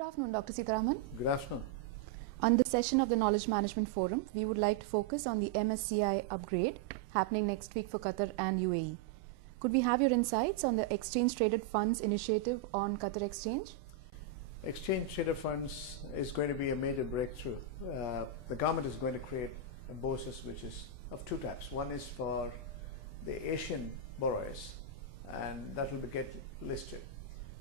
Good afternoon, Dr. Seetharaman. Good afternoon. On this session of the Knowledge Management Forum, we would like to focus on the MSCI Upgrade happening next week for Qatar and UAE. Could we have your insights on the Exchange Traded Funds initiative on Qatar Exchange? Exchange Traded Funds is going to be a major breakthrough. The government is going to create a BOSIS which is of two types. One is for the Asian borrowers, and that will get listed.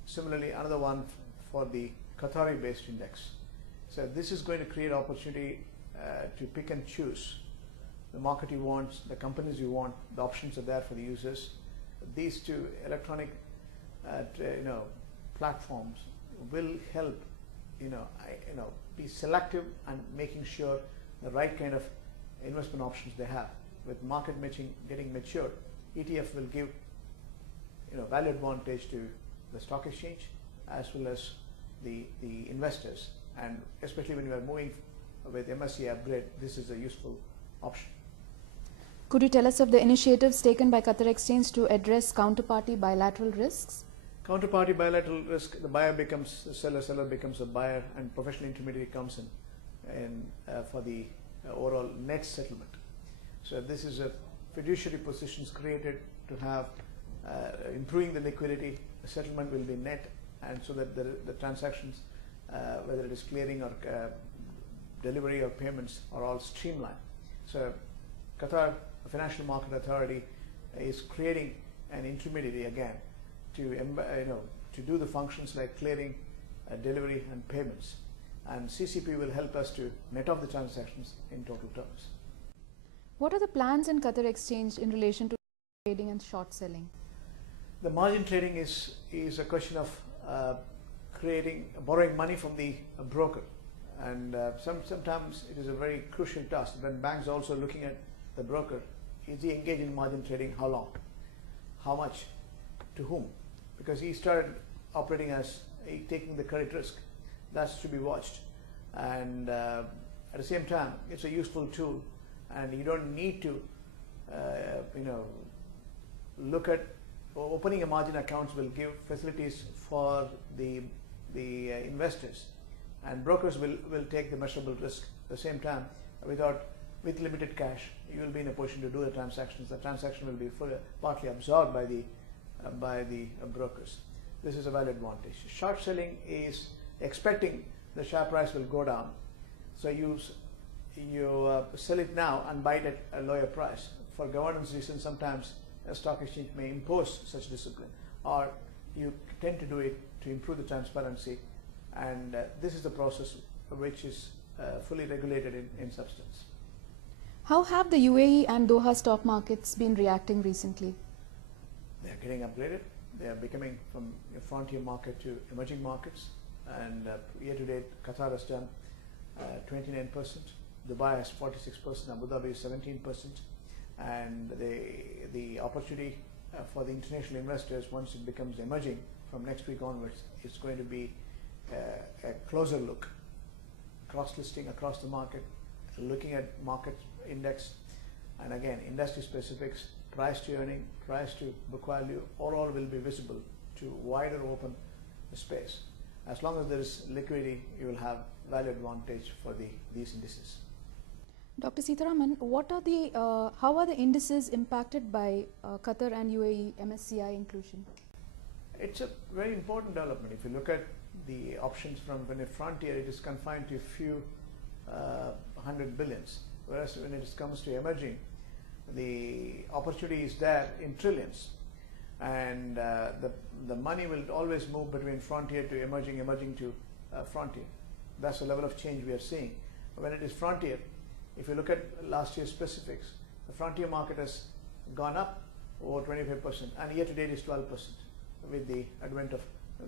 Similarly, another one for the Qatari-based index. So this is going to create opportunity to pick and choose the market you want, the companies you want. The options are there for the users. These two electronic, platforms will help, be selective and making sure the right kind of investment options they have. With market matching getting matured, ETF will give, value advantage to the stock exchange as well as the investors, and especially when you are moving with MSCI Upgrade, this is a useful option. Could you tell us of the initiatives taken by Qatar Exchange to address counterparty bilateral risks? Counterparty bilateral risk, the buyer becomes the seller becomes a buyer, and professional intermediary comes in for the overall net settlement. So this is a fiduciary positions created to have improving the liquidity. The settlement will be net, and so that the transactions, whether it is clearing or delivery or payments, are all streamlined. So Qatar Financial Market Authority is creating an intermediary again to do the functions like clearing, delivery and payments, and CCP will help us to net off the transactions in total terms. What are the plans in Qatar Exchange in relation to trading and short selling? The margin trading is a question of borrowing money from the broker, and sometimes it is a very crucial task. When banks are also looking at the broker, is he engaged in margin trading? How long? How much? To whom? Because he started operating as taking the credit risk. That's to be watched, and at the same time, it's a useful tool, and you don't need to, look at opening a margin accounts will give facilities for the investors, and brokers will take the measurable risk. At the same time, with limited cash, you will be in a position to do the transactions. The transaction will be partly absorbed by the brokers. This is a valid advantage. Short selling is expecting the share price will go down, so you sell it now and buy it at a lower price. For governance reasons, sometimes a stock exchange may impose such discipline, or you tend to do it to improve the transparency, and this is the process which is fully regulated in substance. How have the UAE and Doha stock markets been reacting recently? They are getting upgraded. They are becoming from a frontier market to emerging markets, and year to date Qatar has done 29%, Dubai has 46%, Abu Dhabi is 17%, and the opportunity for the international investors, once it becomes emerging from next week onwards, is going to be a closer look, cross-listing across the market, looking at market index, and again industry specifics, price to earning, price to book value, all will be visible to wider open space. As long as there is liquidity, you will have value advantage for these indices. Dr. Seetharaman, how are the indices impacted by Qatar and UAE MSCI inclusion? It's a very important development. If you look at the options from when a frontier, it is confined to a few 100 billions, whereas when it comes to emerging, the opportunity is there in trillions, and the money will always move between frontier to emerging, emerging to frontier. That's the level of change we are seeing. When it is frontier, if you look at last year's specifics, the frontier market has gone up over 25%, and year to date is 12%, with the advent of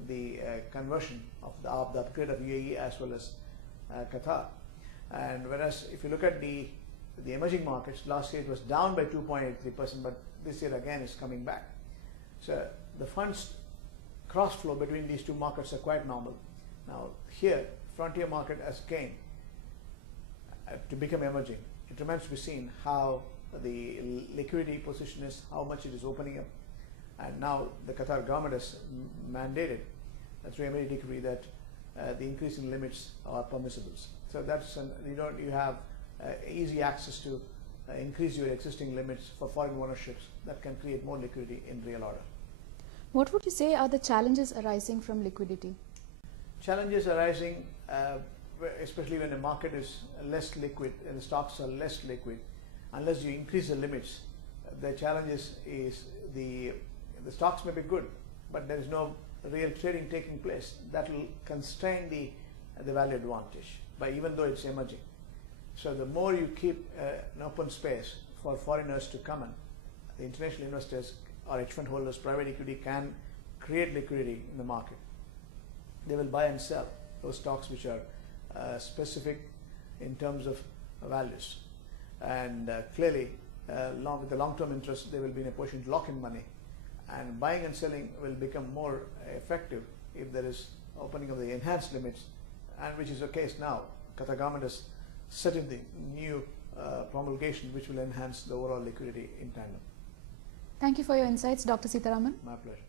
the conversion of the upgrade of UAE as well as Qatar. And whereas if you look at the emerging markets, last year it was down by 2.83%, but this year again is coming back. So the funds cross flow between these two markets are quite normal. Now here, frontier market has gained to become emerging. It remains to be seen how the liquidity position is, how much it is opening up, and now the Qatar government has mandated through a decree that the increasing limits are permissibles. So that's you have easy access to increase your existing limits for foreign ownerships that can create more liquidity in real order. What would you say are the challenges arising from liquidity? Challenges arising, especially when the market is less liquid and the stocks are less liquid, unless you increase the limits, the challenges is the stocks may be good, but there is no real trading taking place. That will constrain the value advantage, even though it's emerging. So the more you keep an open space for foreigners to come in, the international investors or hedge fund holders, private equity can create liquidity in the market. They will buy and sell those stocks which are specific in terms of values. And clearly, with the long-term interest, they will be in a position to lock in money. And buying and selling will become more effective if there is opening of the enhanced limits, and which is the case now. Qatar government has set in the new promulgation which will enhance the overall liquidity in tandem. Thank you for your insights, Dr. Seetharaman. My pleasure.